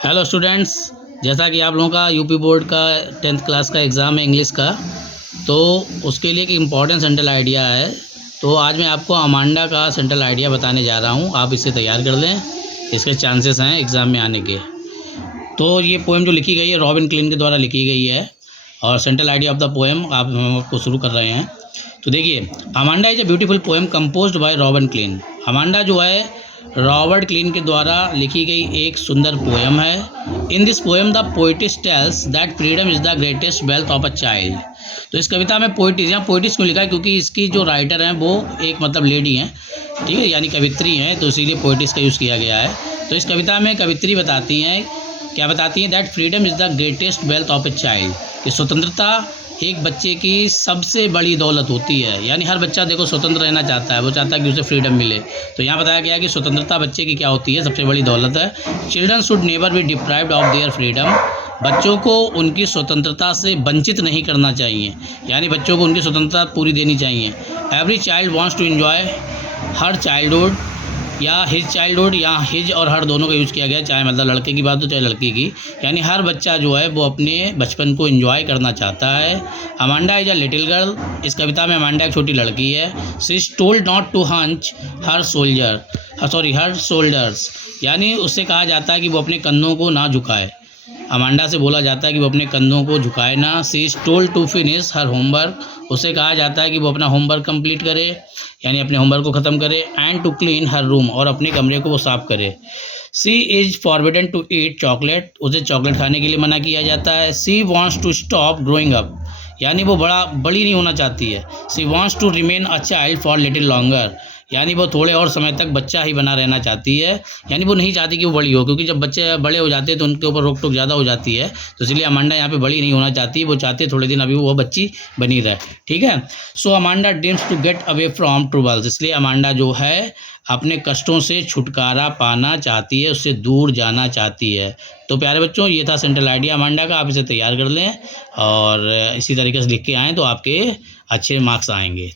Hello students, जैसा कि आप लोगों का यूपी बोर्ड का 10th क्लास का एग्ज़ाम है इंग्लिश का, तो उसके लिए एक इम्पॉर्टेंट सेंट्रल आइडिया है। तो आज मैं आपको अमांडा का सेंट्रल आइडिया बताने जा रहा हूँ। आप इसे तैयार कर लें, इसके चांसेस हैं एग्ज़ाम में आने के। तो ये पोएम जो लिखी गई है रॉबिन क्लीन के द्वारा लिखी गई है और central idea of the poem हम आपको शुरू कर रहे हैं। तो देखिए, Amanda is a beautiful poem composed bye robin clean. Amanda जो है रॉबर्ट क्लीन के द्वारा लिखी गई एक सुंदर पोएम है। In this poem the poetess tells that freedom is the greatest wealth of a child. तो इस कविता में पोइटिस, यहाँ पोइटिस क्यों लिखा है, क्योंकि इसकी जो राइटर हैं वो एक लेडी हैं, ठीक है, यानी कवित्री हैं, तो इसीलिए पोइटिस का यूज़ किया गया है। तो इस कविता में कवित्री बताती हैं, क्या बताती हैं, that freedom is the greatest wealth of a child, कि स्वतंत्रता एक बच्चे की सबसे बड़ी दौलत होती है। यानी हर बच्चा देखो स्वतंत्र रहना चाहता है, वो चाहता है कि उसे फ्रीडम मिले। तो यहाँ बताया गया है कि स्वतंत्रता बच्चे की क्या होती है, सबसे बड़ी दौलत है। Children should never be deprived of their freedom. बच्चों को उनकी स्वतंत्रता से वंचित नहीं करना चाहिए, यानी बच्चों को उनकी स्वतंत्रता पूरी देनी चाहिए। Every child wants to enjoy her childhood, या हिज चाइल्डहुड, या हिज और हर दोनों का यूज़ किया गया, चाहे लड़के की बात हो चाहे लड़की की। यानी हर बच्चा जो है वो अपने बचपन को एंजॉय करना चाहता है। Amanda is a little girl. इस कविता में अमांडा एक छोटी लड़की है। She is told not to hunch her shoulders, यानी उससे कहा जाता है कि वो अपने कंधों को ना झुकाए। अमांडा से बोला जाता है कि वो अपने कंधों को झुकाए ना। She is told to finish her homework. उसे कहा जाता है कि वो अपना होमवर्क कंप्लीट करे, यानी अपने होमवर्क को ख़त्म करे। And to clean her room, और अपने कमरे को वो साफ़ करे। She is forbidden to eat chocolate. उसे चॉकलेट खाने के लिए मना किया जाता है। She wants to stop growing up, यानी वो बड़ी नहीं होना चाहती है। She wants to remain a child for little longer, यानी वो थोड़े और समय तक बच्चा ही बना रहना चाहती है। यानी वो नहीं चाहती कि वो बड़ी हो, क्योंकि जब बच्चे बड़े हो जाते हैं तो उनके ऊपर रोक टोक ज़्यादा हो जाती है। तो इसलिए अमांडा यहाँ पे बड़ी नहीं होना चाहती, वो चाहती है थोड़े दिन अभी वो बच्ची बनी रहे, ठीक है। So Amanda dreams to get away from troubles. इसलिए अमांडा जो है अपने कष्टों से छुटकारा पाना चाहती है, उससे दूर जाना चाहती है। तो प्यारे बच्चों, ये था सेंट्रल आइडिया अमांडा का। आप इसे तैयार कर लें और इसी तरीके से लिख के आएँ तो आपके अच्छे मार्क्स आएंगे।